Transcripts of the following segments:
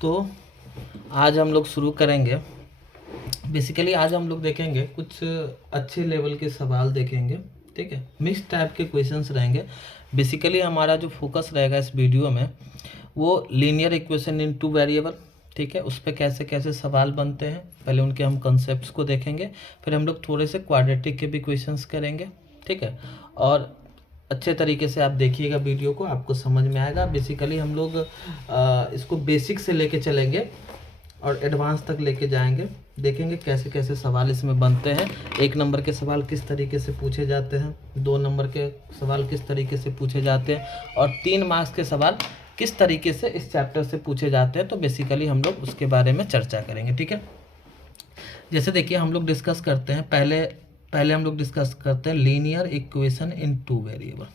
तो आज हम लोग शुरू करेंगे। बेसिकली आज हम लोग देखेंगे कुछ अच्छे लेवल के सवाल देखेंगे, ठीक है। मिक्स टाइप के क्वेश्चंस रहेंगे। बेसिकली हमारा जो फोकस रहेगा इस वीडियो में वो लीनियर इक्वेशन इन टू वेरिएबल, ठीक है, उस पर कैसे कैसे सवाल बनते हैं, पहले उनके हम कंसेप्ट्स को देखेंगे, फिर हम लोग थोड़े से क्वाड्रेटिक के भी क्वेश्चंस करेंगे, ठीक है। और अच्छे तरीके से आप देखिएगा वीडियो को, आपको समझ में आएगा। बेसिकली हम लोग इसको बेसिक से लेके चलेंगे और एडवांस तक लेके जाएंगे, देखेंगे कैसे कैसे सवाल इसमें बनते हैं। 1 नंबर के सवाल किस तरीके से पूछे जाते हैं, 2 नंबर के सवाल किस तरीके से पूछे जाते हैं, और 3 मार्क्स के सवाल किस तरीके से इस चैप्टर से पूछे जाते हैं। तो बेसिकली हम लोग उसके बारे में चर्चा करेंगे, ठीक है। जैसे देखिए हम लोग डिस्कस करते हैं, पहले हम लोग डिस्कस करते हैं लीनियर इक्वेशन इन टू वेरिएबल।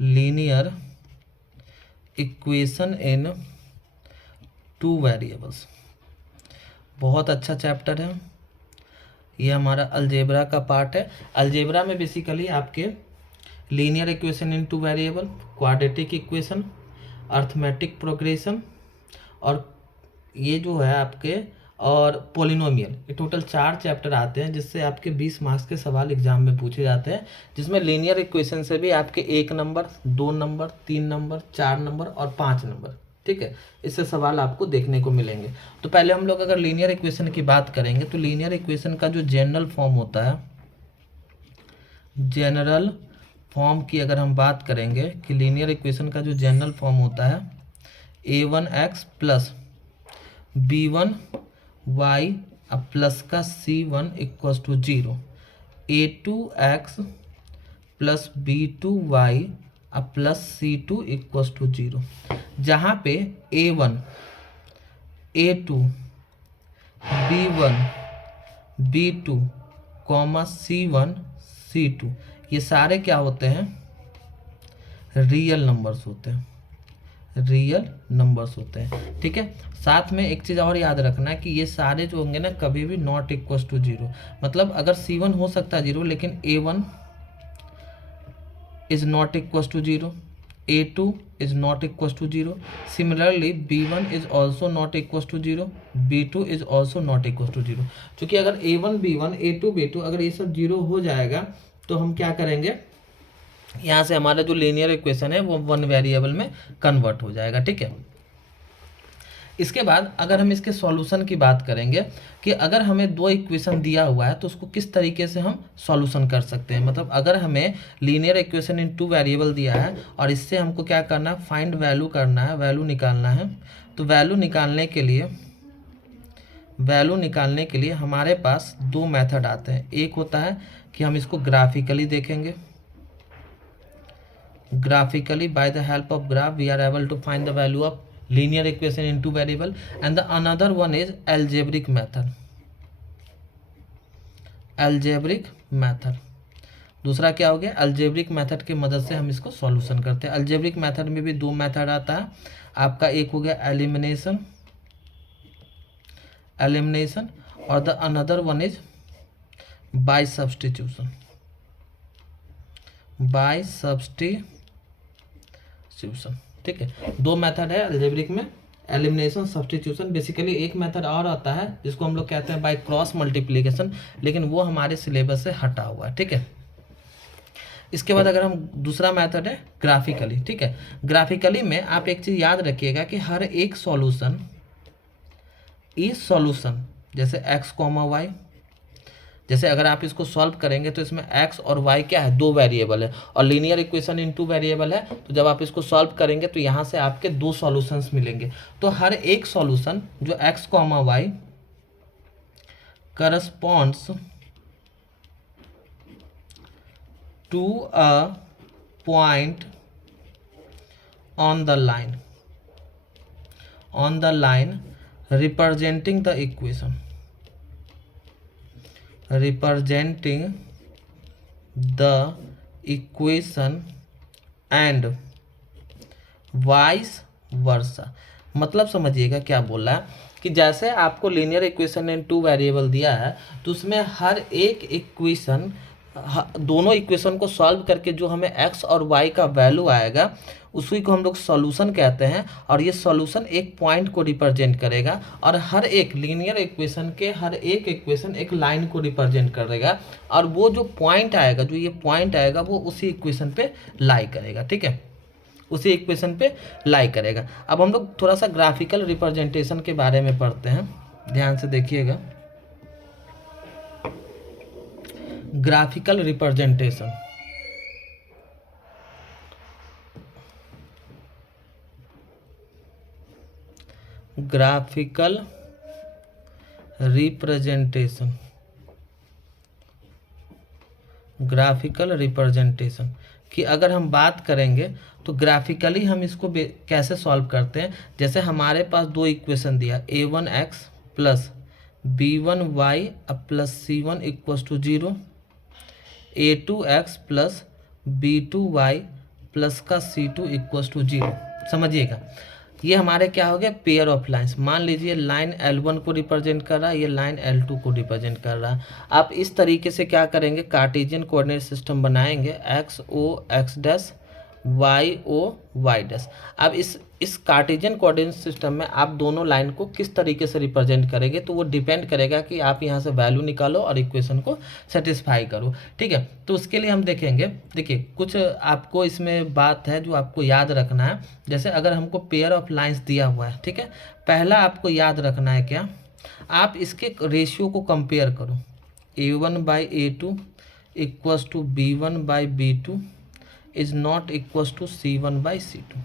लीनियर इक्वेशन इन टू वेरिएबल्स बहुत अच्छा चैप्टर है। ये हमारा अलजेब्रा का पार्ट है। अलजेब्रा में बेसिकली आपके लीनियर इक्वेशन इन two variable, quadratic equation, arithmetic progression और ये जो है आपके और पोलिनोमियल, ये टोटल 4 चैप्टर आते हैं जिससे आपके 20 मार्क्स के सवाल एग्जाम में पूछे जाते हैं, जिसमें लीनियर इक्वेशन से भी आपके 1 नंबर, 2 नंबर, 3 नंबर, 4 नंबर और 5 नंबर, ठीक है, इससे सवाल आपको देखने को मिलेंगे। तो पहले हम लोग अगर लीनियर इक्वेशन की बात करेंगे तो लीनियर इक्वेशन का जो जनरल फॉर्म होता है, जनरल फॉर्म की अगर हम बात करेंगे कि लीनियर इक्वेशन का जो जनरल फॉर्म होता है a1x प्लस b1 y अब प्लस का c1 equals to 0, a2x plus b2 y अब प्लस c2 इक्वस टू 0, जहाँ पे a1, a2, b1, b2, c1, c2 ये सारे क्या होते हैं, रियल नंबर्स होते हैं, रियल नंबर्स होते हैं, ठीक है। साथ में एक चीज़ और याद रखना है कि ये सारे जो होंगे ना कभी भी नॉट इक्वस टू 0, मतलब अगर c1 हो सकता है 0 लेकिन a1 is not equals to 0, a2 is not equals to 0, similarly b1 is also not equals to 0, b2 is also not equals to 0। क्योंकि अगर a1 b1 a2 b2 अगर ये सब 0 हो जाएगा तो हम क्या करेंगे, यहाँ से हमारा जो लीनियर इक्वेशन है वो 1 वेरिएबल में कन्वर्ट हो जाएगा, ठीक है। इसके बाद अगर हम इसके सॉल्यूशन की बात करेंगे कि अगर हमें 2 इक्वेशन दिया हुआ है तो उसको किस तरीके से हम सॉल्यूशन कर सकते हैं। मतलब अगर हमें लीनियर इक्वेशन इन 2 वेरिएबल दिया है और इससे हमको क्या करना है, फाइंड वैल्यू करना है, वैल्यू निकालना है। तो वैल्यू निकालने के लिए हमारे पास 2 मेथड आते हैं। एक होता है कि हम इसको ग्राफिकली देखेंगे, graphically by the help of graph we are able to find the value of linear equation in two variable, and the another one is algebraic method। दूसरा क्या हो गया, अल्जेब्रिक मेथड की मदद से हम इसको सॉल्यूशन करते हैं। अल्जेब्रिक मेथड में भी 2 मेथड आता है आपका, एक हो गया एलिमिनेशन और the another one is by substitution, ठीक है। 2 मेथड है अलजेब्रिक में, एलिमिनेशन, सब्स्टिट्यूशन। बेसिकली एक मेथड और आता है जिसको हम लोग कहते हैं बाय क्रॉस मल्टीप्लिकेशन, लेकिन वो हमारे सिलेबस से हटा हुआ है, ठीक है। इसके बाद अगर हम दूसरा मेथड है ग्राफिकली, ठीक है। ग्राफिकली में आप एक चीज़ याद रखिएगा कि हर एक सॉल्यूशन जैसे x, y, जैसे अगर आप इसको सॉल्व करेंगे तो इसमें x और y क्या है, 2 वेरिएबल है, और लीनियर इक्वेशन इन 2 वेरिएबल है। तो जब आप इसको सॉल्व करेंगे तो यहाँ से आपके 2 सॉल्यूशंस मिलेंगे। तो हर एक सॉल्यूशन जो x, y corresponds to a point on the line representing the equation, and vice versa. मतलब समझिएगा क्या बोल रहा है कि जैसे आपको लीनियर इक्वेशन इन 2 वेरिएबल दिया है तो उसमें हर एक इक्वेशन, दोनों इक्वेशन को सॉल्व करके जो हमें x और y का वैल्यू आएगा उसी को हम लोग सॉल्यूशन कहते हैं। और ये सॉल्यूशन एक पॉइंट को रिप्रेजेंट करेगा और हर एक लीनियर इक्वेशन के हर एक इक्वेशन एक लाइन को रिप्रेजेंट करेगा, और वो जो पॉइंट आएगा, जो ये पॉइंट आएगा, वो उसी इक्वेशन पे लाई करेगा। ठीक है, उसी इक्वेशन पे लाई करेगा। अब हम लोग थोड़ा सा ग्राफिकल रिप्रेजेंटेशन के बारे में पढ़ते हैं, ध्यान से देखिएगा। Graphical representation, graphical representation, graphical representation कि अगर हम बात करेंगे तो ग्राफिकली हम इसको कैसे सॉल्व करते हैं। जैसे हमारे पास दो इक्वेशन दिया, a1x plus b1y plus c1 equals to 0, a2x plus b2y plus का c2 इक्वल्स टू 0। समझिएगा, ये हमारे क्या हो गया, पेयर ऑफ लाइंस। मान लीजिए लाइन L1 को रिप्रेजेंट कर रहा है, ये लाइन L2 को रिप्रेजेंट कर रहा है। आप इस तरीके से क्या करेंगे, कार्टेशियन कोऑर्डिनेट सिस्टम बनाएंगे, X O X dash, Y O Y dash. अब इस कार्टेशियन कोऑर्डिनेट सिस्टम में आप दोनों लाइन को किस तरीके से रिप्रेजेंट करेंगे, तो वो डिपेंड करेगा कि आप यहाँ से वैल्यू निकालो और इक्वेशन को सेटिस्फाई करो। ठीक है, तो उसके लिए हम देखेंगे, देखिए कुछ आपको इसमें बात है जो आपको याद रखना है। जैसे अगर हमको पेयर ऑफ लाइंस दिया हुआ है, ठीक है, पहला आपको याद रखना है क्या, आप इसके रेशियो को कंपेयर करो, a1/a2 equals to b1/b2 is not equals to c1/c2।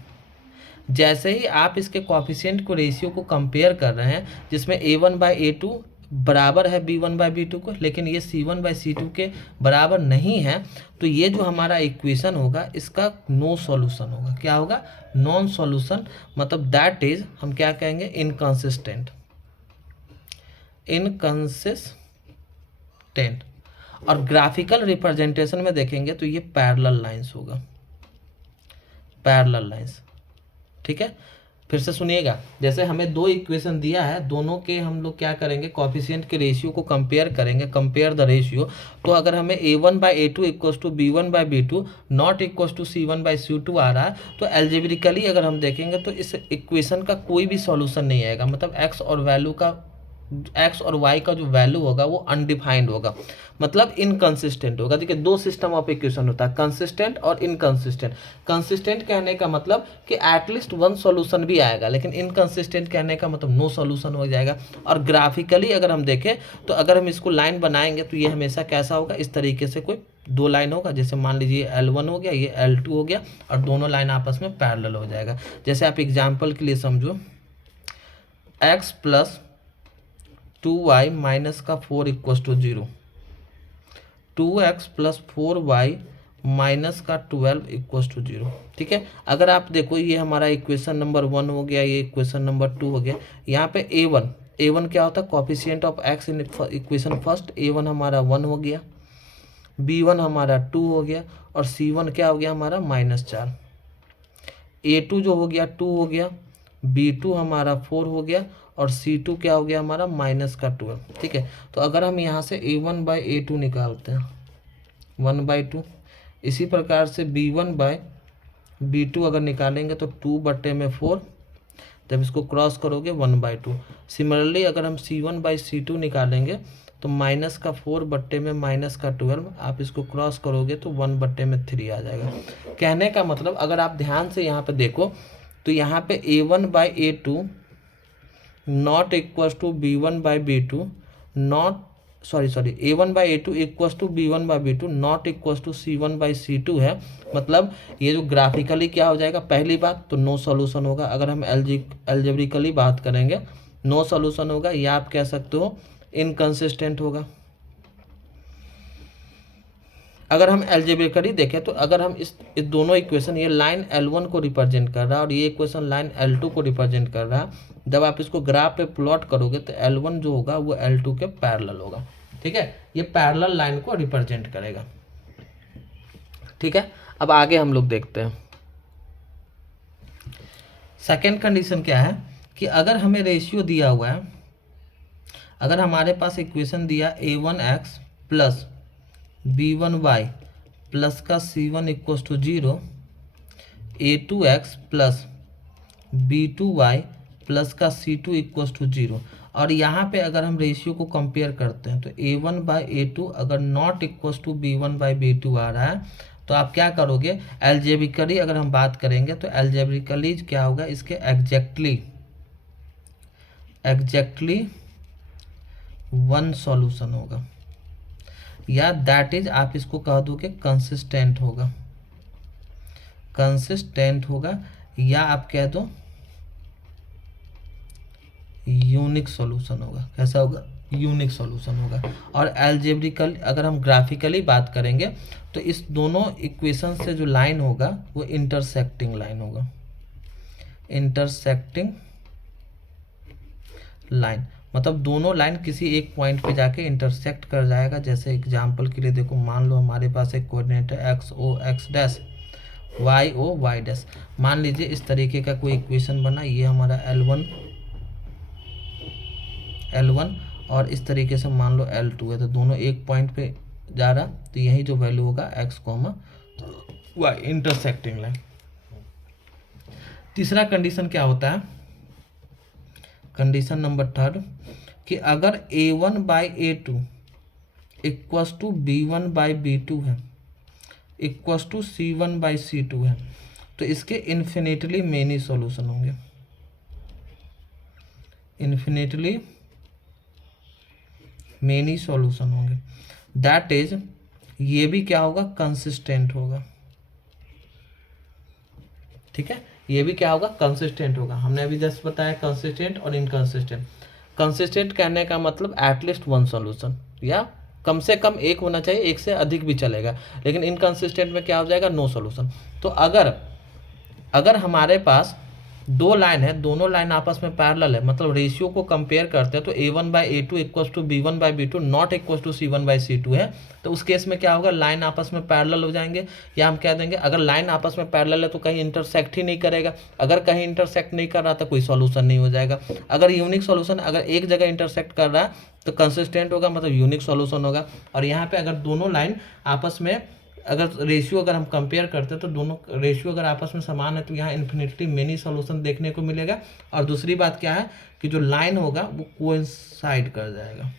जैसे ही आप इसके कॉफिशिएंट को, रेशियो को कंपेयर कर रहे हैं, जिसमें a1/a2 बराबर है b1/b2 को, लेकिन ये c1/c2 के बराबर नहीं है, तो ये जो हमारा इक्वेशन होगा इसका नो सॉल्यूशन होगा। क्या होगा, नॉन सॉल्यूशन, मतलब दैट इज हम क्या कहेंगे, इनकंसिस्टेंट, इनकंसिस्टेंट। और ग्राफिकल रिप्रेजेंटेशन में देखेंगे तो ये पैरेलल लाइंस होगा, पैरेलल लाइंस। ठीक है, फिर से सुनिएगा, जैसे हमें दो इक्वेशन दिया है, दोनों के हम लोग क्या करेंगे, कॉफिशिएंट के रेशियो को कंपेयर करेंगे, कंपेयर द रेशियो। तो अगर हमें a1/a2 equals to b1/b2 not equals to c1/c2 आ रहा है, तो एल्जेब्रिकली अगर हम देखेंगे तो इस इक्वेशन का कोई भी सॉल्यूशन नहीं आएगा। मतलब एक्स और वाई का जो वैल्यू होगा वो अनडिफाइंड होगा, मतलब इनकंसिस्टेंट होगा। देखिए दो सिस्टम ऑफ इक्वेशन होता है, कंसिस्टेंट और इनकंसिस्टेंट। कंसिस्टेंट कहने का मतलब कि एटलीस्ट वन सॉल्यूशन भी आएगा, लेकिन इनकंसिस्टेंट कहने का मतलब नो सॉल्यूशन हो जाएगा। और ग्राफिकली अगर हम देखें तो अगर हम इसको लाइन बनाएंगे तो ये हमेशा कैसा होगा, इस तरीके से कोई दो लाइन होगा। जैसे मान लीजिए L1 हो गया, ये L2 हो गया, और दोनों लाइन आपस में पैरेलल हो जाएगा। जैसे आप एग्जाम्पल के लिए समझो, x प्लस 2y माइनस का 4 equals to 0, 2x plus 4y minus का 12 इक्वल्स टू 0। ठीक है, अगर आप देखो ये हमारा इक्वेशन नंबर 1 हो गया, ये इक्वेशन नंबर 2 हो गया। यहाँ पे a1 क्या होता है, coefficient of x in equation first, a1 हमारा 1 हो गया, b1 हमारा 2 हो गया, और c1 क्या हो गया हमारा -4। a2 जो हो गया 2 हो गया, b2 हमारा 4 हो गया, और c2 क्या हो गया हमारा -12। ठीक है, तो अगर हम यहाँ से a1/a2 निकालते हैं 1/2, इसी प्रकार से b1/b2 अगर निकालेंगे तो 2/4, जब इसको क्रॉस करोगे 1/2। सिमिलरली अगर हम c1/c2 निकालेंगे तो -4/12, आप इसको क्रॉस करोगे तो 1/3 आ जाएगा। कहने का मतलब अगर आप ध्यान से यहाँ पे देखो तो यहाँ पे a1/a2 not equals to b1/b2 not a1/a2 equals to b1/b2 not equals to c1/c2 है। मतलब ये जो ग्राफिकली क्या हो जाएगा, पहली बात तो नो सॉल्यूशन होगा। अगर हम एल्जेब्रिकली बात करेंगे नो सॉल्यूशन होगा, या आप कह सकते हो इनकंसिस्टेंट होगा। अगर हम एल्जेब्रिकली देखें तो अगर हम इस दोनों इक्वेशन, ये लाइन L1 को रिप्रेजेंट कर रहा है और ये इक्वेशन लाइन L2 को रिप्रेजेंट कर रहा है, जब आप इसको ग्राफ पे प्लॉट करोगे तो L1 जो होगा वो L2 के पैरेलल होगा। ठीक है, ये पैरेलल लाइन को रिप्रेजेंट करेगा। ठीक है, अब आगे हम लोग देखते हैं सेकेंड कंडीशन क्या है कि अगर हमें रेशियो दिया हुआ है, अगर हमारे पास इक्वेशन दिया a1x प्लस b1y प्लस का c1 equals to 0, a2x plus b2y plus का c2 इक्वल्स टू 0। और यहाँ पे अगर हम रेशियो को कंपेयर करते हैं तो a1/a2 अगर नॉट इक्वल्स टू b1/b2 आ रहा है तो आप क्या करोगे, एल्जेब्रिकली अगर हम बात करेंगे तो एल्जेब्रिकली क्या होगा, इसके एग्जैक्टली वन सॉल्यूशन होगा, या दैट इज आप इसको कह दो कि कंसिस्टेंट होगा, या आप कह दो यूनिक सॉल्यूशन होगा। कैसा होगा, यूनिक सॉल्यूशन होगा। और एल्जेब्रिकल अगर हम ग्राफिकली बात करेंगे तो इस दोनों इक्वेशन से जो लाइन होगा वो इंटरसेक्टिंग लाइन होगा, इंटरसेक्टिंग लाइन मतलब दोनों लाइन किसी एक पॉइंट पे जाके इंटरसेक्ट कर जाएगा। जैसे एग्जांपल के लिए देखो, मान लो हमारे पास एक कोऑर्डिनेट है X O X dash, Y O Y dash. मान लीजिए इस तरीके का कोई इक्वेशन बना, ये हमारा L1 और इस तरीके से मान लो L2 है, तो दोनों एक पॉइंट पे जा रहा, तो यही जो वैल्यू होगा x, वाई, इंटरसेक्टिंग लाइन। तीसरा कंडीशन क्या होता है, कंडीशन नंबर 3 कि अगर a1/a2 इक्वल्स टू b1/b2 है इक्वल्स टू c1/c2 है तो इसके इन्फिनिटली मेनी सॉल्यूशन होंगे, इन्फिनिटली मेनी सॉल्यूशन होंगे। दैट इज ये भी क्या होगा, कंसिस्टेंट होगा। ठीक है, ये भी क्या होगा, कंसिस्टेंट होगा। हमने अभी जस्ट बताया कंसिस्टेंट और इनकंसिस्टेंट। कंसिस्टेंट कहने का मतलब एटलीस्ट वन सॉल्यूशन, या कम से कम एक होना चाहिए, एक से अधिक भी चलेगा। लेकिन इनकंसिस्टेंट में क्या हो जाएगा, नो सॉल्यूशन। तो अगर हमारे पास दो लाइन है, दोनों लाइन आपस में पैरेलल है, मतलब रेशियो को कंपेयर करते हैं तो a1/a2 equals to b1/b2 not equals to c1/c2 है, तो उस केस में क्या होगा, लाइन आपस में पैरेलल हो जाएंगे। या हम कह देंगे अगर लाइन आपस में पैरेलल है तो कहीं इंटरसेक्ट ही नहीं करेगा, अगर कहीं इंटरसेक्ट नहीं कर रहा तो कोई सॉल्यूशन नहीं हो जाएगा। अगर यूनिक सॉल्यूशन अगर एक जगह इंटरसेक्ट कर रहा है तो कंसिस्टेंट होगा, मतलब यूनिक सॉल्यूशन होगा। और यहाँ पे अगर दोनों लाइन आपस में अगर रेशियो अगर हम कंपेयर करते हैं तो दोनों रेशियो अगर आपस में समान है तो यहाँ इन्फिनिटली मेनी सॉल्यूशन देखने को मिलेगा। और दूसरी बात क्या है कि जो लाइन होगा वो कोइंसाइड कर जाएगा,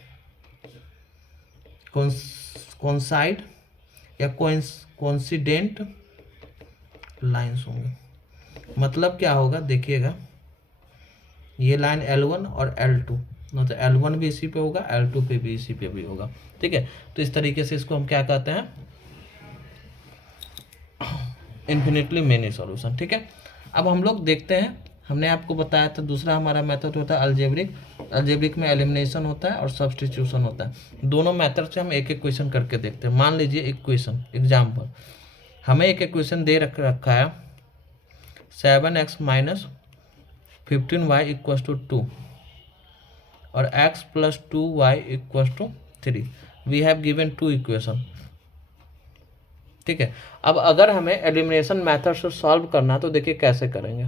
कोइंसाइड या कोइंसिडेंट लाइंस होंगे। मतलब क्या होगा, देखिएगा ये लाइन L1 और L2, मतलब L1 भी इसी पे होगा, L2 पे भी इसी पे भी होगा। ठीक है, तो इस तरीके से इसको हम क्या कहते हैं, इन्फिनिटली मेनी सॉल्यूशन। ठीक है, अब हम लोग देखते हैं, हमने आपको बताया था दूसरा हमारा मेथड होता है अल्जेब्रिक में एलिमिनेशन होता है और सब्स्टिट्यूशन होता है। दोनों मेथड से हम एक एक क्वेश्चन करके देखते हैं। मान लीजिए एक क्वेश्चन एग्जाम्पल, हमें एक इक्वेशन दे रखा है 7x - 15y इक्वल्स टू 2 और x + 2y equals to 3। We have given two equation. ठीक है, अब अगर हमें एलिमिनेशन मेथड से सॉल्व करना है तो देखिए कैसे करेंगे।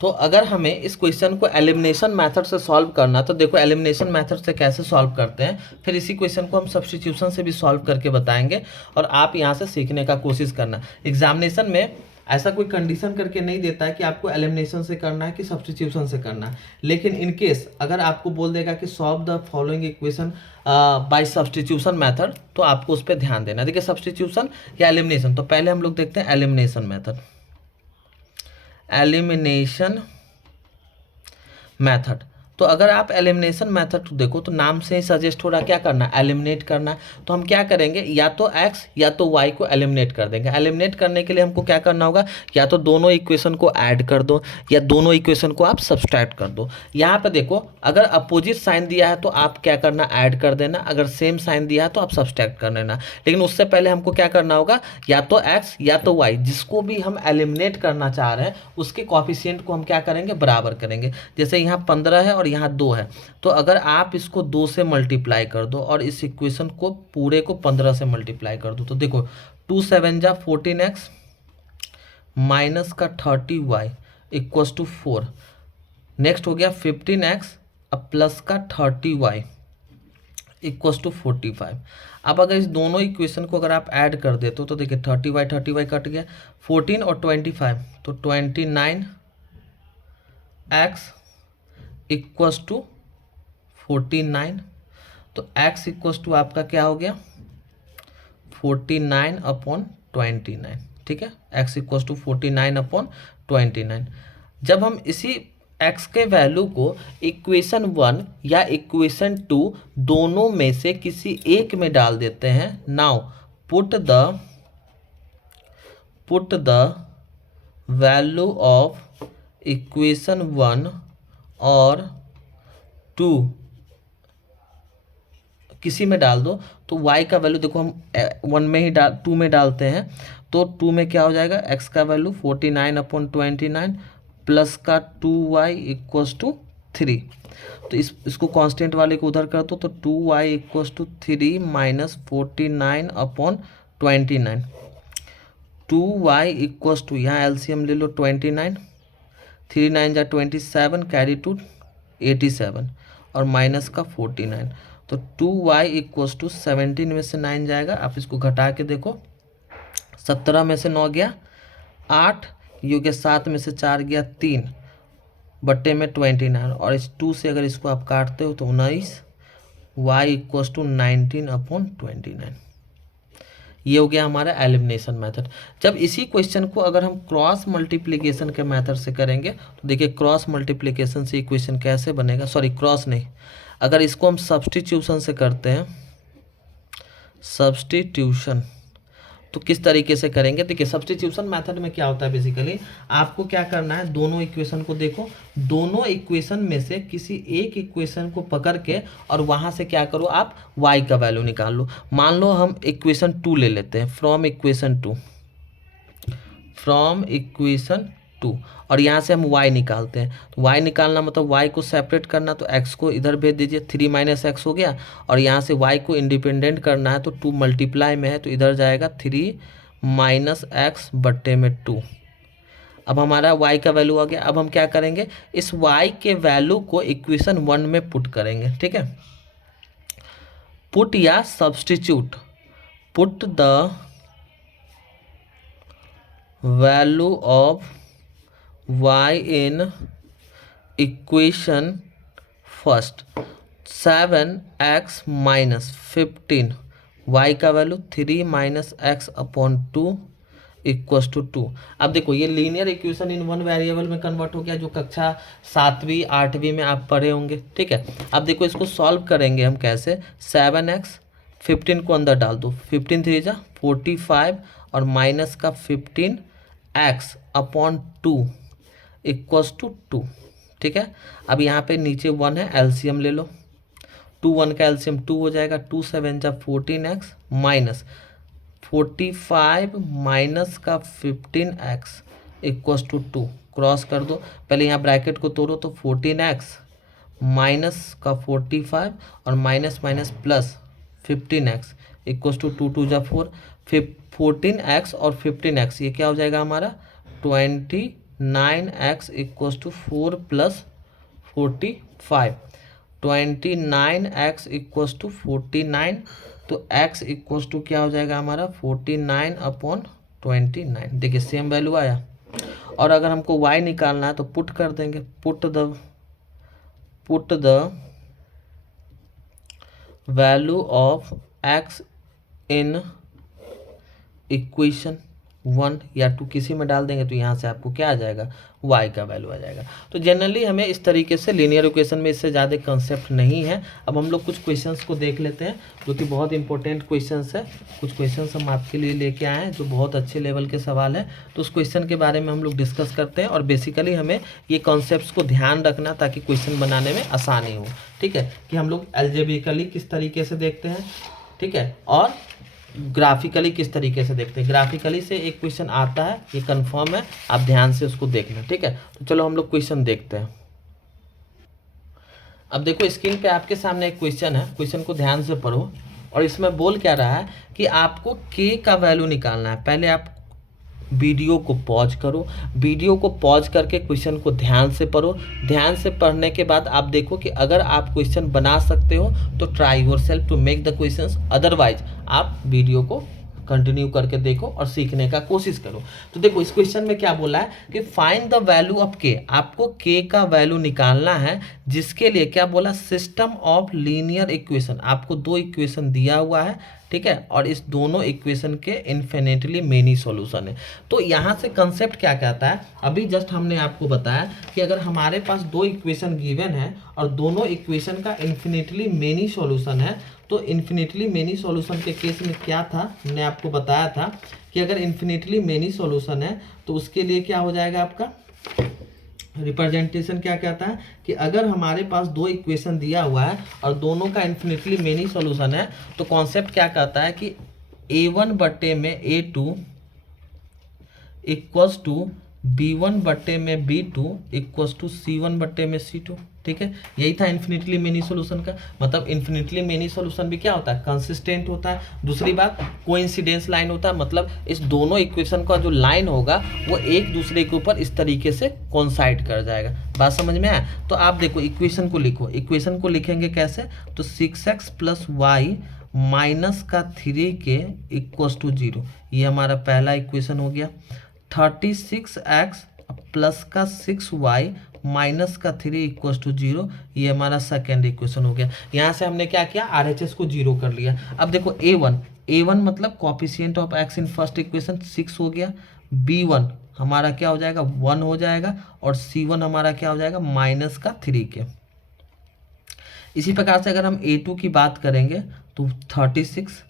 तो अगर हमें इस क्वेश्चन को एलिमिनेशन मेथड से सॉल्व करना है तो देखो एलिमिनेशन मेथड से कैसे सॉल्व करते हैं, फिर इसी क्वेश्चन को हम सब्स्टिट्यूशन से भी सॉल्व करके बताएंगे और आप यहाँ से सीखने का कोशिश करना। एग्जामिनेशन में ऐसा कोई कंडीशन करके नहीं देता है कि आपको एलिमिनेशन से करना है कि सब्स्टिट्यूशन से करना है, लेकिन इन केस अगर आपको बोल देगा कि solve the following equation by substitution method, तो आपको उस पर ध्यान देना। देखिए सब्स्टिट्यूशन या एलिमिनेशन, तो पहले हम लोग देखते हैं एलिमिनेशन मेथड। तो अगर आप एलिमिनेशन मेथड देखो तो नाम से ही सजेस्ट हो रहा क्या करना है, एलिमिनेट करना है। तो हम क्या करेंगे, या तो x या तो y को एलिमिनेट कर देंगे। एलिमिनेट करने के लिए हमको क्या करना होगा, या तो दोनों इक्वेशन को ऐड कर दो या दोनों इक्वेशन को आप सब्सट्रैक्ट कर दो। यहाँ पे देखो अगर अपोजिट साइन दिया है तो आप क्या करना, ऐड कर देना, अगर सेम साइन दिया है तो आप सब्सट्रैक्ट कर देना। लेकिन उससे पहले हमको क्या करना होगा, या तो x या तो y, जिसको भी हम एलिमिनेट करना चाह रहे हैं उसके कॉफिशिएंट को हम क्या करेंगे, बराबर करेंगे। जैसे यहाँ 15 है और यहाँ 2 है, तो अगर आप इसको 2 से मल्टीप्लाई कर दो और इस इक्वेशन को पूरे को 15 से मल्टीप्लाई कर दो, तो देखो 2 × 7 = 14x माइनस का 30y इक्वल्स टू 4। नेक्स्ट हो गया 15x अब प्लस का 30y इक्वस टू 45। अब अगर इस दोनों इक्वेशन को अगर आप ऐड कर देते हो तो देखिए 30y कट गया, 14 और 25 तो 29x इक्वस टू 49। तो x इक्वस टू आपका क्या हो गया 49/29। ठीक है, x इक्वस टू 49/29। जब हम इसी x के वैल्यू को इक्वेशन 1 या इक्वेशन 2 दोनों में से किसी एक में डाल देते हैं, now put the value of equation 1 और 2 किसी में डाल दो तो y का वैल्यू देखो हम 1 में ही 2 में डालते हैं तो 2 में क्या हो जाएगा x का वैल्यू 49/29 प्लस का 2y इक्वस टू 3। तो इसको कांस्टेंट वाले को उधर कर दो तो 2y equals to 3 minus 49/29। 2y equals to यहाँ एलसीएम ले लो 29, 3 9 जा 27 कैरी टू 87 और माइनस का 49। तो 2y इक्वस टू 17 में से 9 जाएगा, आप इसको घटा के देखो 17 में से 9 गया 8, यू के 7 में से 4 गया 3 बट्टे में 29 और इस 2 से अगर इसको आप काटते हो तो 19, y इक्वस टू 19/29। ये हो गया हमारा एलिमिनेशन मेथड। जब इसी क्वेश्चन को अगर हम क्रॉस मल्टीप्लिकेशन के मेथड से करेंगे तो देखिए क्रॉस मल्टीप्लिकेशन से इक्वेशन कैसे बनेगा, सॉरी क्रॉस नहीं, अगर इसको हम सब्स्टिट्यूशन से करते हैं, सब्स्टिट्यूशन तो किस तरीके से करेंगे। देखिए सब्स्टिट्यूशन मेथड में क्या होता है, बेसिकली आपको क्या करना है, दोनों इक्वेशन को देखो, दोनों इक्वेशन में से किसी एक इक्वेशन को पकड़ के और वहां से क्या करो आप y का वैल्यू निकाल लो। मान लो हम इक्वेशन 2 ले लेते हैं, फ्रॉम इक्वेशन 2 और यहाँ से हम y निकालते हैं। तो y निकालना मतलब y को सेपरेट करना, तो x को इधर भेज दीजिए, 3 माइनस एक्स हो गया और यहाँ से y को इंडिपेंडेंट करना है तो 2 मल्टीप्लाई में है तो इधर जाएगा 3 माइनस एक्स बट्टे में 2। अब हमारा y का वैल्यू आ गया। अब हम क्या करेंगे, इस y के वैल्यू को इक्वेशन 1 में पुट करेंगे। ठीक है, पुट या substitute, put the value of y in equation first 7x minus 15, y का value 3 minus X upon 2 equals to 2। अब देखो ये linear equation in one variable में कन्वर्ट हो गया, जो कक्षा 7वीं 8वीं में आप पढ़े होंगे। ठीक है, अब देखो इसको सॉल्व करेंगे हम कैसे, 7x 15 को अंदर डाल दो, 15 3 जा 45 और माइनस का 15x अपॉन 2 इक्वस टू 2। ठीक है, अब यहाँ पे नीचे 1 है, एलसीएम ले लो, 2 1 का एलसीएम 2 हो जाएगा, 2 7 जा 14x माइनस 45 माइनस का 15x इक्वस टू 2, क्रॉस कर दो, पहले यहाँ ब्रैकेट को तोड़ो तो 14x माइनस का 45 और minus minus plus 15x equals to 2 2 जा 4, 14x और 15x ये क्या हो जाएगा हमारा 29x equals to 4 plus 45, 29x equals to 49, तो x इक्वस टू क्या हो जाएगा हमारा 49/29। देखिए सेम वैल्यू आया। और अगर हमको y निकालना है तो पुट कर देंगे, put the value of x in equation 1 या 2 किसी में डाल देंगे तो यहाँ से आपको क्या आ जाएगा y का वैल्यू आ जाएगा। तो जनरली हमें इस तरीके से लीनियर इक्वेशन में इससे ज़्यादा कंसेप्ट नहीं है। अब हम लोग कुछ क्वेश्चंस को देख लेते हैं जो कि बहुत इंपॉर्टेंट क्वेश्चंस है। कुछ क्वेश्चंस हम आपके लिए लेके आए हैं जो बहुत अच्छे लेवल के सवाल है, तो उस क्वेश्चन के बारे में हम लोग डिस्कस करते हैं। और बेसिकली हमें ये कॉन्सेप्ट को ध्यान रखना ताकि क्वेश्चन बनाने में आसानी हो। ठीक है, कि हम लोग अलजेब्रिकली किस तरीके से देखते हैं, ठीक है, और ग्राफिकली किस तरीके से देखते हैं। ग्राफिकली से एक क्वेश्चन आता है, ये कंफर्म है, आप ध्यान से उसको देखना। ठीक है, तो चलो हम लोग क्वेश्चन देखते हैं। अब देखो स्क्रीन पे आपके सामने एक क्वेश्चन है, क्वेश्चन को ध्यान से पढ़ो। और इसमें बोल क्या रहा है कि आपको k का वैल्यू निकालना है। पहले आप वीडियो को पॉज करो, वीडियो को पॉज करके क्वेश्चन को ध्यान से पढ़ो। ध्यान से पढ़ने के बाद आप देखो कि अगर आप क्वेश्चन बना सकते हो तो try yourself to make the questions, otherwise आप वीडियो को कंटिन्यू करके देखो और सीखने का कोशिश करो। तो देखो इस क्वेश्चन में क्या बोला है कि फाइंड द वैल्यू ऑफ के, आपको के का वैल्यू निकालना है, जिसके लिए क्या बोला, सिस्टम ऑफ लीनियर इक्वेशन। आपको दो इक्वेशन दिया हुआ है, ठीक है, और इस दोनों इक्वेशन के इन्फिनिटली मेनी सॉल्यूशन है। तो यहाँ से कंसेप्ट क्या कहता है, अभी जस्ट हमने आपको बताया कि अगर हमारे पास दो इक्वेशन गिवन है और दोनों इक्वेशन का इन्फिनिटली मेनी सॉल्यूशन है, तो इन्फिनिटली मेनी सॉल्यूशन के केस में क्या था, हमने आपको बताया था कि अगर इन्फिनिटली मेनी सॉल्यूशन है तो उसके लिए क्या हो जाएगा, आपका रिप्रेजेंटेशन क्या कहता है कि अगर हमारे पास दो इक्वेशन दिया हुआ है और दोनों का इन्फिनिटली मेनी सॉल्यूशन है, तो कॉन्सेप्ट क्या कहता है कि a1 बट्टे में a2 इक्वल्स टू b1 बट्टे में b2 इक्वल्स टू c1 बट्टे में c2, ठीक है। यही था इन्फिनिटली मेनी सॉल्यूशन का मतलब। इन्फिनिटली मेनी सॉल्यूशन भी क्या होता है, कंसिस्टेंट होता है। दूसरी बात, कोइंसिडेंस लाइन होता है, मतलब इस दोनों इक्वेशन का जो लाइन होगा वो एक दूसरे के ऊपर इस तरीके से कोइंसाइड कर जाएगा। बात समझ में आया? तो आप देखो इक्वेशन को लिखो, इक्वेशन को लिखेंगे कैसे, तो 6x + y माइनस का 3k इक्वल्स टू 0, ये हमारा पहला इक्वेशन हो गया। 36x प्लस का 6y माइनस का 3 इक्वल्स टू 0, ये हमारा सेकेंड इक्वेशन हो गया। यहाँ से हमने क्या किया, RHS को 0 कर लिया। अब देखो a1 मतलब coefficient of x in first equation 6 हो गया, b1 हमारा क्या हो जाएगा 1 हो जाएगा, और c1 हमारा क्या हो जाएगा माइनस का 3k। इसी प्रकार से अगर हम a2 की बात करेंगे तो 36,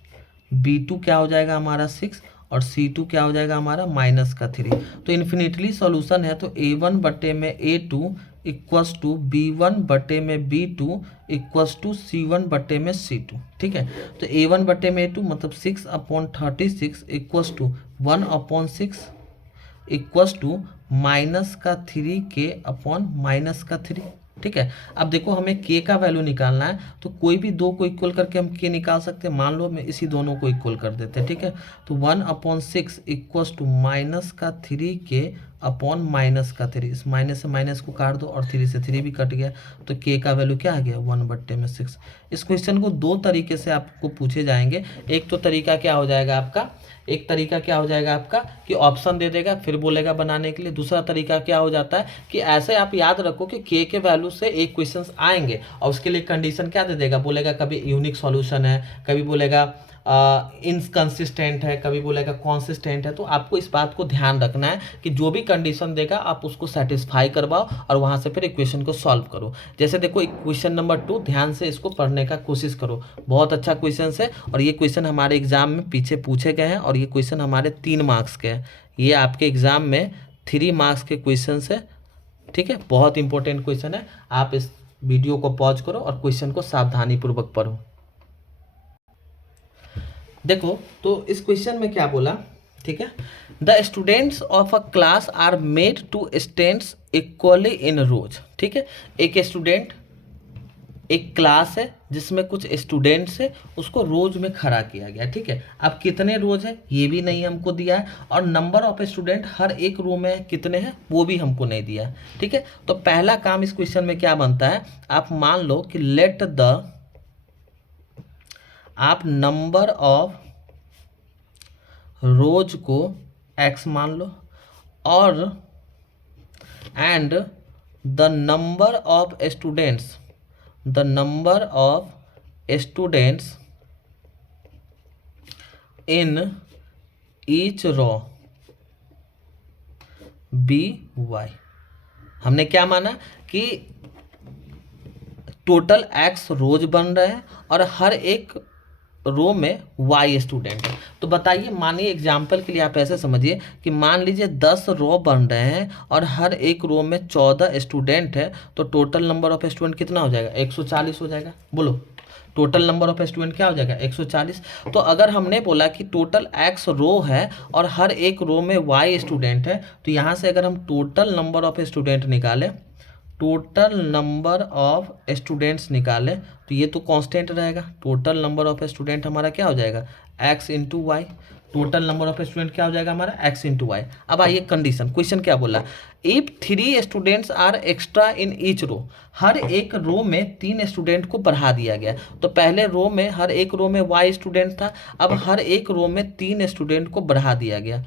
b2 क्या हो जाएगा हमारा 6, और C2 क्या हो जाएगा हमारा माइनस का 3। तो इन्फिनिटली सॉल्यूशन है, तो a1 बटे में a2 इक्वल्स टू b1 बटे में b2 इक्वल्स टू c1 बटे में c2, ठीक है। तो a1 बटे में a2 मतलब 6/36 equals to 1/6 equals to minus का 3k अपॉन माइनस का 3, ठीक है। अब देखो हमें k का वैल्यू निकालना है, तो कोई भी दो को इक्वल करके हम k निकाल सकते हैं। मान लो मैं इसी दोनों को इक्वल कर देते हैं, ठीक है। तो 1/6 इक्वल्स टू माइनस का 3k अपॉन माइनस का 3, इस माइनस से माइनस को काट दो और 3 से 3 भी कट गया, तो k का वैल्यू क्या आ गया 1/6। इस क्वेश्चन को दो तरीके से आपको पूछे जाएंगे। एक तो तरीका क्या हो जाएगा आपका, एक तरीका क्या हो जाएगा आपका कि ऑप्शन दे देगा फिर बोलेगा बनाने के लिए। दूसरा तरीका क्या हो जाता है कि ऐसे आप याद रखो कि k के वैल्यू से एक क्वेश्चंस आएंगे और उसके लिए कंडीशन क्या दे देगा, बोलेगा कभी यूनिक सॉल्यूशन है, कभी बोलेगा इनकंसिस्टेंट है, कभी बोलेगा कॉन्सिस्टेंट है। तो आपको इस बात को ध्यान रखना है कि जो भी कंडीशन देगा आप उसको सेटिस्फाई करवाओ और वहाँ से फिर इक्वेशन को सॉल्व करो। जैसे देखो क्वेश्चन नंबर 2, ध्यान से इसको पढ़ने का कोशिश करो, बहुत अच्छा क्वेश्चन है और ये क्वेश्चन हमारे एग्जाम में पीछे पूछे गए हैं और ये क्वेश्चन हमारे 3 मार्क्स के हैं। ये आपके एग्जाम में 3 मार्क्स के क्वेश्चन है, ठीक है। बहुत इंपॉर्टेंट क्वेश्चन है। आप इस वीडियो को पॉज करो और क्वेश्चन को सावधानी पूर्वक पढ़ो। देखो तो इस क्वेश्चन में क्या बोला, ठीक है, the students of a class are made to stands equally in rows, ठीक है। एक स्टूडेंट, एक क्लास है जिसमें कुछ स्टूडेंट्स है, उसको रोज में खड़ा किया गया, ठीक है। अब कितने रोज है ये भी नहीं हमको दिया है, और नंबर ऑफ स्टूडेंट हर एक रो में कितने हैं वो भी हमको नहीं दिया है, ठीक है। तो पहला काम इस क्वेश्चन में क्या बनता है, आप मान लो कि लेट द, आप नंबर ऑफ रोज को x मान लो और and the number of students, the number of students in each row by। हमने क्या माना कि टोटल x रोज बन रहे हैं और हर एक रो में y स्टूडेंट है। तो बताइए, मानिए एग्जाम्पल के लिए आप ऐसे समझिए कि मान लीजिए 10 रो बन रहे हैं और हर एक रो में 14 स्टूडेंट है, तो टोटल नंबर ऑफ स्टूडेंट कितना हो जाएगा 140 हो जाएगा। बोलो टोटल नंबर ऑफ स्टूडेंट क्या हो जाएगा 140। तो अगर हमने बोला कि टोटल x रो है और हर एक रो में y स्टूडेंट है, तो यहाँ से अगर हम टोटल नंबर ऑफ स्टूडेंट निकालें, टोटल नंबर ऑफ स्टूडेंट्स निकालें, तो ये तो कांस्टेंट रहेगा। टोटल नंबर ऑफ स्टूडेंट हमारा क्या हो जाएगा x into Y. Total number of student क्या हो जाएगा हमारा x इंटू वाई। अब आइए कंडीशन, क्वेश्चन क्या बोला, if 3 students are extra in each row, हर एक रो में 3 स्टूडेंट को बढ़ा दिया गया। तो पहले रो में हर एक रो में y स्टूडेंट था, अब हर एक रो में 3 स्टूडेंट को बढ़ा दिया गया।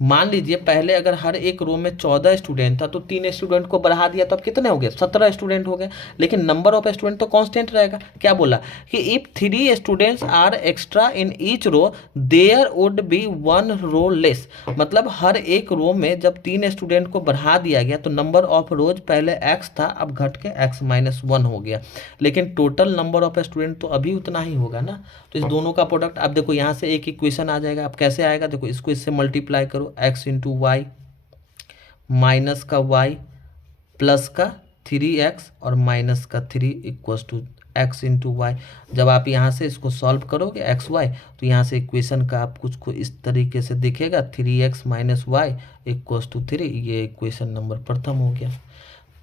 मान लीजिए पहले अगर हर एक रो में 14 स्टूडेंट था तो 3 स्टूडेंट को बढ़ा दिया तो अब कितने हो गए, 17 स्टूडेंट हो गए। लेकिन नंबर ऑफ स्टूडेंट तो कांस्टेंट रहेगा। क्या बोला कि if 3 students are extra in each row there would be 1 row less, मतलब हर एक रो में जब 3 स्टूडेंट को बढ़ा दिया गया तो नंबर ऑफ रोज पहले x था, अब घट के x-1 हो गया। लेकिन टोटल नंबर ऑफ स्टूडेंट तो अभी उतना ही होगा ना। तो इस दोनों का प्रोडक्ट, अब देखो यहाँ से एक इक्वेशन आ जाएगा। अब कैसे आएगा, देखो इसको इससे मल्टीप्लाई करो, x इंटू वाई माइनस का y प्लस का 3x और माइनस का 3 equals to x into Y. जब आप यहाँ से इसको सॉल्व करोगे एक्स वाई तो यहाँ से इक्वेशन का आप कुछ को इस तरीके से दिखेगा, 3x minus Y equals to 3। ये इक्वेशन नंबर प्रथम हो गया।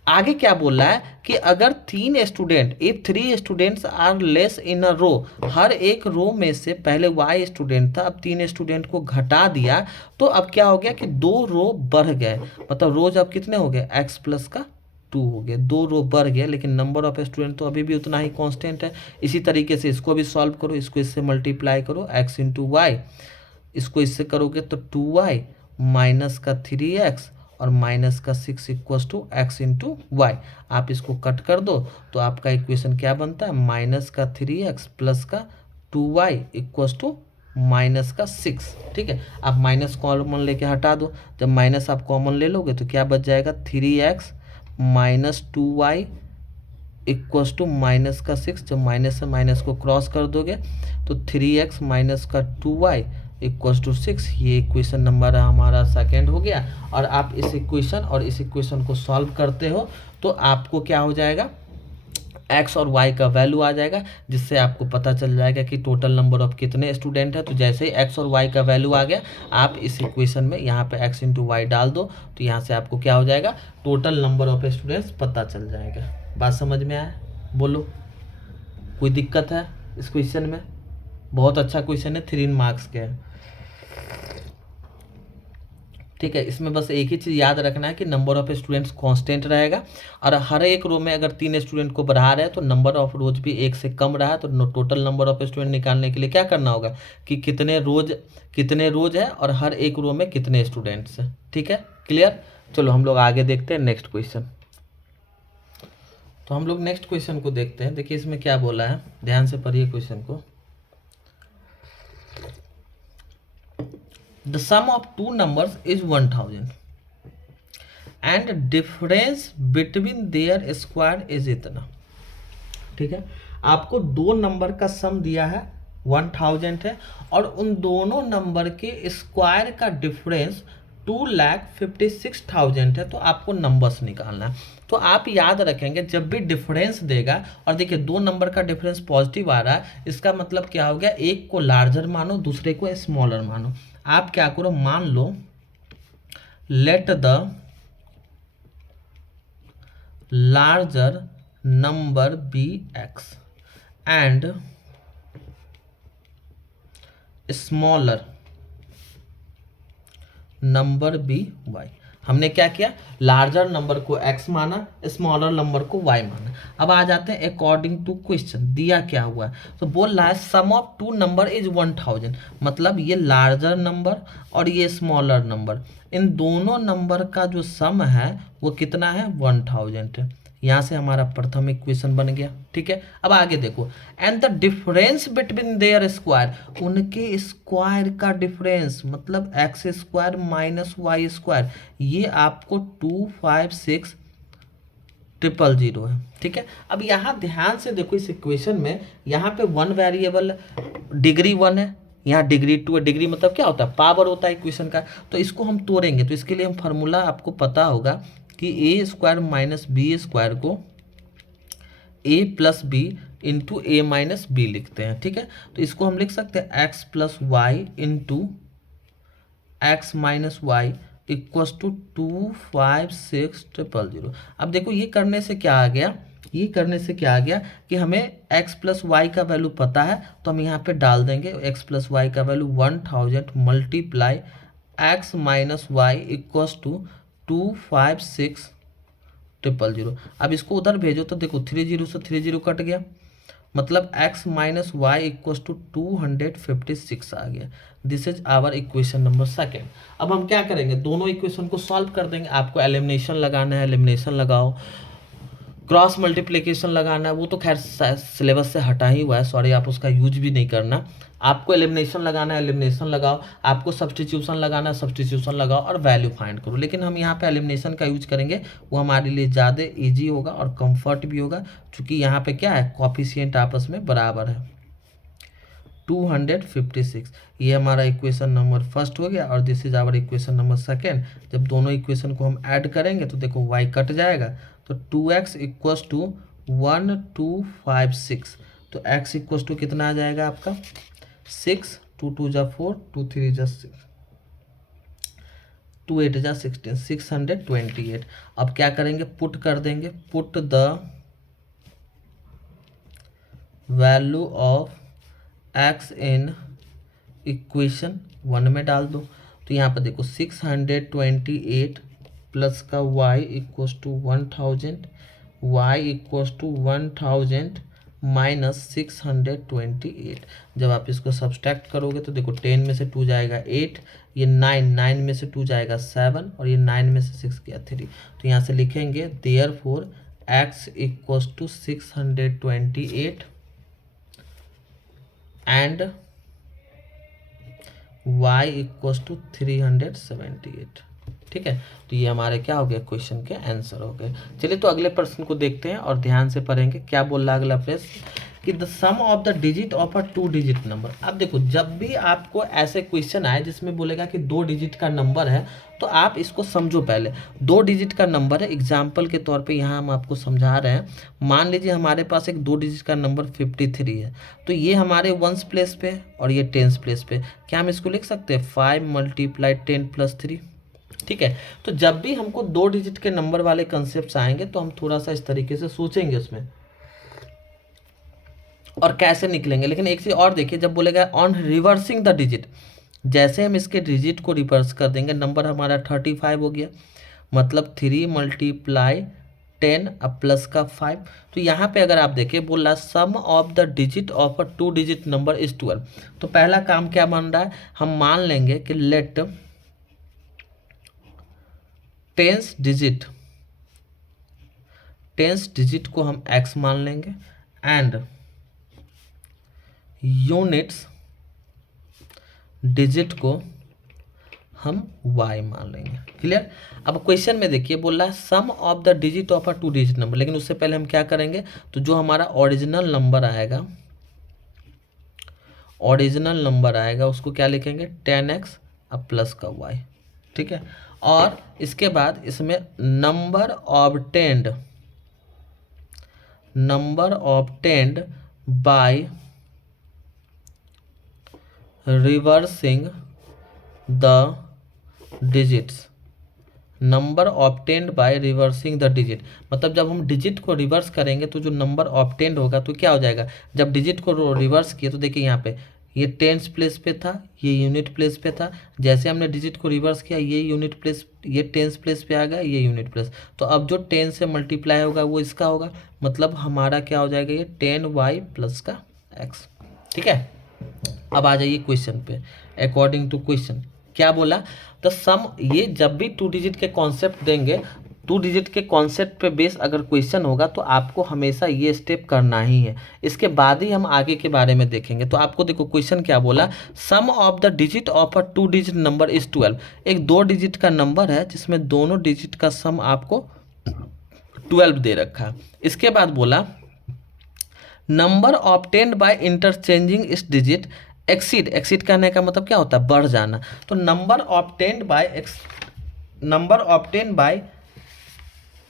आगे क्या बोल रहा है कि अगर 3 student, if 3 students are less in a row, हर एक रो में से पहले y स्टूडेंट था, अब 3 स्टूडेंट को घटा दिया तो अब क्या हो गया कि 2 रो बढ़ गए, मतलब रोज अब कितने हो गए, x प्लस का 2 हो गए, 2 रो बढ़ गया। लेकिन नंबर ऑफ स्टूडेंट तो अभी भी उतना ही कांस्टेंट है। इसी तरीके से इसको भी सॉल्व करो, इसको इससे मल्टीप्लाई करो, x इंटू वाई, इसको इससे करोगे तो 2y माइनस का 3x और माइनस का 6 equals to X into Y. आप इसको कट कर दो तो आपका इक्वेशन क्या बनता है, माइनस का 3x प्लस का 2y इक्वल्स टू माइनस का 6। ठीक है, आप माइनस कॉमन लेके हटा दो, जब माइनस आप कॉमन ले लोगे तो क्या बच जाएगा, 3x minus 2y equals to minus का 6। जब माइनस से माइनस को क्रॉस कर दोगे तो 3x माइनस का 2y इक्वल्स टू 6। ये इक्वेशन नंबर हमारा सेकेंड हो गया। और आप इस इक्वेशन और इस इक्वेशन को सॉल्व करते हो तो आपको क्या हो जाएगा, x और y का वैल्यू आ जाएगा, जिससे आपको पता चल जाएगा कि टोटल नंबर ऑफ कितने स्टूडेंट है। तो जैसे ही x और y का वैल्यू आ गया, आप इस इक्वेशन में यहाँ पे x इंटू वाई डाल दो तो यहाँ से आपको क्या हो जाएगा, टोटल नंबर ऑफ स्टूडेंट्स पता चल जाएगा। बात समझ में आया, बोलो कोई दिक्कत है इस क्वेश्चन में? बहुत अच्छा क्वेश्चन है, 3 मार्क्स के है। ठीक है, इसमें बस एक ही चीज़ याद रखना है कि नंबर ऑफ स्टूडेंट्स कांस्टेंट रहेगा और हर एक रो में अगर 3 स्टूडेंट को बढ़ा रहे हैं तो नंबर ऑफ रोज भी 1 से कम रहा है। तो टोटल नंबर ऑफ स्टूडेंट निकालने के लिए क्या करना होगा कि कितने रोज है और हर एक रो में कितने स्टूडेंट्स हैं। ठीक है, क्लियर। चलो हम लोग आगे देखते हैं नेक्स्ट क्वेश्चन। तो हम लोग नेक्स्ट क्वेश्चन को देखते हैं। देखिए इसमें क्या बोला है, ध्यान से पढ़िए क्वेश्चन को। The sum of two numbers is 1000 and difference between their square is इतना। ठीक है, आपको दो नंबर का सम दिया है 1000 है और उन दोनों नंबर के स्क्वायर का डिफरेंस 2,56,000 है। तो आपको नंबर्स निकालना है। तो आप याद रखेंगे जब भी डिफरेंस देगा, और देखिए दो नंबर का डिफरेंस पॉजिटिव आ रहा है, इसका मतलब क्या हो गया, एक को लार्जर मानो दूसरे को स्मॉलर मानो। आप क्या करो, मान लो let the larger number be X and smaller number be Y. हमने क्या किया, लार्जर नंबर को x माना, स्मॉलर नंबर को y माना। अब आ जाते हैं अकॉर्डिंग टू क्वेश्चन, दिया क्या हुआ है। तो बोल रहा है sum of to number is 1000, मतलब ये लार्जर नंबर और ये स्मॉलर नंबर, इन दोनों नंबर का जो सम है वो कितना है, 1000 है। यहाँ से हमारा प्रथम इक्वेशन बन गया। ठीक है, अब आगे देखो, and the difference between their square, उनके स्क्वायर का डिफरेंस मतलब X square minus Y square, ये आपको 256,000 है। ठीक है, अब यहाँ ध्यान से देखो इस इक्वेशन में, यहाँ पे 1 वेरिएबल डिग्री 1 है, यहाँ डिग्री 2 है। डिग्री मतलब क्या होता है, पावर होता है इक्वेशन का। तो इसको हम तोड़ेंगे, तो इसके लिए हम फार्मूला आपको पता होगा कि ए स्क्वायर माइनस बी स्क्वायर को ए प्लस बी इंटू ए माइनस बी लिखते हैं। ठीक है, तो इसको हम लिख सकते हैं X plus Y into X minus Y equals to 256,000। अब देखो ये करने से क्या आ गया, ये करने से क्या आ गया कि हमें x प्लस वाई का वैल्यू पता है, तो हम यहाँ पे डाल देंगे x प्लस वाई का value 1000 multiply x minus Y equals to 256,000। अब इसको उधर भेजो तो देखो 30 से 30 कट गया, मतलब x minus Y equals to 256 आ गया। This is our equation number second. अब हम क्या करेंगे, दोनों इक्वेशन को सॉल्व कर देंगे। आपको एलिमिनेशन लगाना है, एलिमिनेशन लगाओ, क्रॉस मल्टीप्लिकेशन लगाना है, वो तो खैर सिलेबस से हटा ही हुआ है, सॉरी, आप उसका यूज भी नहीं करना। आपको एलिमिनेशन लगाना है, एलिमिनेशन लगाओ, आपको सब्स्टिट्यूशन लगाना है, सब्स्टिट्यूशन लगाओ और वैल्यू फाइंड करो। लेकिन हम यहाँ पे एलिमिनेशन का यूज करेंगे, वो हमारे लिए ज़्यादा इजी होगा और कंफर्ट भी होगा, क्योंकि यहाँ पे क्या है, कॉफिशिएंट आपस में बराबर है 256। ये हमारा इक्वेशन नंबर फर्स्ट हो गया और this is our equation number second. जब दोनों इक्वेशन को हम ऐड करेंगे तो देखो y कट जाएगा, तो 2x इक्वस टू 1256, तो x इक्वस टू कितना आ जाएगा आपका 6, 2 2 जा 4, 2 3 जा 6, 2 8 जा 16, 628। अब क्या करेंगे, पुट कर देंगे, put the value of x in equation 1 में डाल दो। तो यहाँ पर देखो 628 प्लस का y equals to 1000, y equals to 1000 minus 628। जब आप इसको सब्सट्रैक्ट करोगे तो देखो 10 में से 2 जाएगा 8, ये 9 में से 2 जाएगा 7 और ये 9 में से 6 गया 3। तो यहाँ से लिखेंगे therefore x equals to 628 and y equals to 378। ठीक है, तो ये हमारे क्या हो गया, क्वेश्चन के आंसर हो गए। चलिए तो अगले प्रश्न को देखते हैं और ध्यान से पढ़ेंगे। क्या बोल रहा है अगला प्रश्न कि the sum of the digit of a 2 digit number. अब देखो जब भी आपको ऐसे क्वेश्चन आए जिसमें बोलेगा कि 2 डिजिट का नंबर है, तो आप इसको समझो पहले 2 डिजिट का नंबर है। एग्जाम्पल के तौर पे यहाँ हम आपको समझा रहे हैं, मान लीजिए हमारे पास एक 2 डिजिट का नंबर 53 है, तो ये हमारे 1s प्लेस पे और ये 10s प्लेस पे। क्या हम इसको लिख सकते हैं 5 मल्टीप्लाई 10 प्लस 3। ठीक है, तो जब भी हमको 2 डिजिट के नंबर वाले कंसेप्ट आएंगे तो हम थोड़ा सा इस तरीके से सोचेंगे उसमें और कैसे निकलेंगे। लेकिन एक चीज़ और देखिए, जब बोलेगा ऑन रिवर्सिंग द डिजिट, जैसे हम इसके डिजिट को रिवर्स कर देंगे, नंबर हमारा 35 हो गया, मतलब 3 मल्टीप्लाई 10 अब प्लस का 5। तो यहाँ पे अगर आप देखें बोल रहा sum of the digit of a 2 digit number is 12। तो पहला काम क्या बन रहा है, हम मान लेंगे कि लेट टेंस डिजिट को हम x मान लेंगे एंड यूनिट्स डिजिट को हम y मान लेंगे। क्लियर। अब क्वेश्चन में देखिए बोल रहा है sum of the digit of a 2 digit number, लेकिन उससे पहले हम क्या करेंगे, तो जो हमारा ओरिजिनल नंबर आएगा उसको क्या लिखेंगे 10x अब प्लस का y। ठीक है, और इसके बाद इसमें number obtained by reversing the digits, number obtained by reversing the digit, मतलब जब हम डिजिट को रिवर्स करेंगे तो जो नंबर ऑब्टेन्ड होगा तो क्या हो जाएगा, जब डिजिट को रिवर्स किए तो देखिए यहाँ पे ये टेंस प्लेस पे था, ये यूनिट प्लेस पे था, जैसे हमने डिजिट को रिवर्स किया ये यूनिट प्लेस, ये टेंस प्लेस पे आ गया, ये यूनिट प्लेस। तो अब जो 10 से मल्टीप्लाई होगा वो इसका होगा, मतलब हमारा क्या हो जाएगा ये 10y प्लस का x। ठीक है, अब आ जाइए क्वेश्चन पे। अकॉर्डिंग टू क्वेश्चन क्या बोला, तो सम, ये जब भी 2 डिजिट के कॉन्सेप्ट देंगे, 2 डिजिट के कॉन्सेप्ट पे बेस अगर क्वेश्चन होगा तो आपको हमेशा ये स्टेप करना ही है, इसके बाद ही हम आगे के बारे में देखेंगे। तो आपको देखो क्वेश्चन क्या बोला, sum of the digit of a 2 digit number is 12। एक 2 डिजिट का नंबर है जिसमें दोनों डिजिट का सम आपको 12 दे रखा है। इसके बाद बोला नंबर ऑब्टेन्ड बाय इंटरचेंजिंग इस डिजिट एक्सीड करने का मतलब क्या होता है, बढ़ जाना। तो number obtained by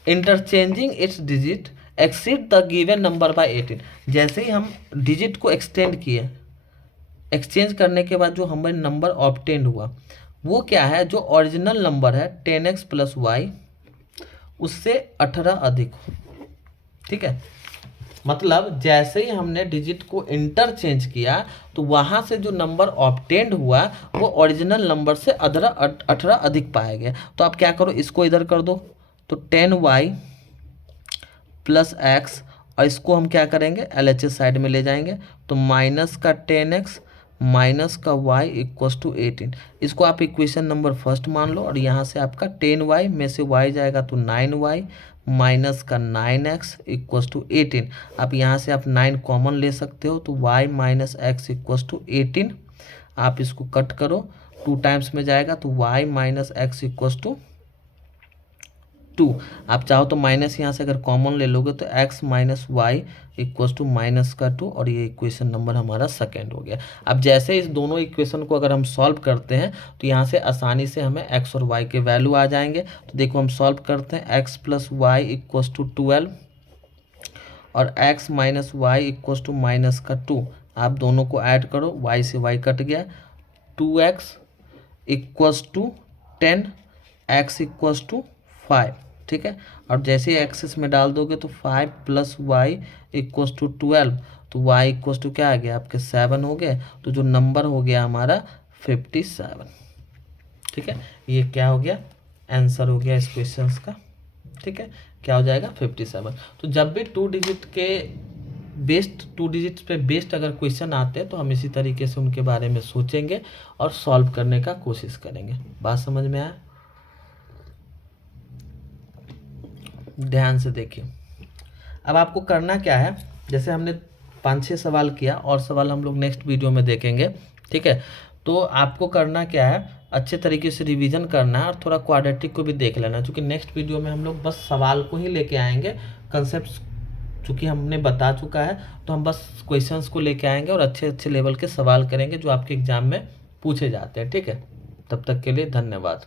interchanging it's digit exceed the given number by 18। जैसे ही हम डिजिट को एक्सटेंड किए, एक्सचेंज करने के बाद जो हमें नंबर ऑब्टेन्ड हुआ वो क्या है, जो ओरिजिनल नंबर है 10x प्लस वाई उससे 18 अधिक हो। ठीक है, मतलब जैसे ही हमने डिजिट को इंटरचेंज किया तो वहाँ से जो नंबर ऑब्टेंड हुआ वो ओरिजिनल नंबर से 18 अधिक पाया गया। तो आप क्या करो, इसको इधर कर दो, तो 10y प्लस एक्स, और इसको हम क्या करेंगे, LHS साइड में ले जाएंगे, तो माइनस का 10x माइनस का y इक्वस टू 18। इसको आप इक्वेशन नंबर फर्स्ट मान लो, और यहाँ से आपका 10y में से y जाएगा तो 9y माइनस का 9x इक्वस टू 18। आप यहाँ से आप 9 कॉमन ले सकते हो, तो y minus X equals to 18। आप इसको कट करो, 2 टाइम्स में जाएगा तो y minus X equals to 2। आप चाहो तो माइनस यहाँ से अगर कॉमन ले लोगे तो x minus Y equals to minus का 2, और ये इक्वेशन नंबर हमारा सेकेंड हो गया। अब जैसे इस दोनों इक्वेशन को अगर हम सॉल्व करते हैं तो यहाँ से आसानी से हमें x और y के वैल्यू आ जाएंगे। तो देखो हम सॉल्व करते हैं, x plus Y equals to 12 और x minus Y equals to minus का 2। आप दोनों को ऐड करो, y से y कट गया, 2x equals to 10, x equals to 5। ठीक है, और जैसे ही एक्सेस में डाल दोगे तो 5 प्लस वाई इक्वस टू 12, तो y इक्वस टू क्या आ गया आपके 7 हो गए। तो जो नंबर हो गया हमारा 57। ठीक है, ये क्या हो गया, आंसर हो गया इस क्वेश्चन का। ठीक है, क्या हो जाएगा 57। तो जब भी 2 डिजिट के बेस्ड 2 डिजिट्स पे बेस्ड अगर क्वेश्चन आते हैं तो हम इसी तरीके से उनके बारे में सोचेंगे और सॉल्व करने का कोशिश करेंगे। बात समझ में आया? ध्यान से देखिए, अब आपको करना क्या है, जैसे हमने 5-6 सवाल किया, और सवाल हम लोग नेक्स्ट वीडियो में देखेंगे। ठीक है, तो आपको करना क्या है, अच्छे तरीके से रिवीजन करना है और थोड़ा क्वाड्रेटिक को भी देख लेना है, क्योंकि नेक्स्ट वीडियो में हम लोग बस सवाल को ही लेके आएंगे। कंसेप्ट चूँकि हमने बता चुका है तो हम बस क्वेश्चंस को लेके आएंगे और अच्छे अच्छे लेवल के सवाल करेंगे जो आपके एग्जाम में पूछे जाते हैं। ठीक है, तब तक के लिए धन्यवाद।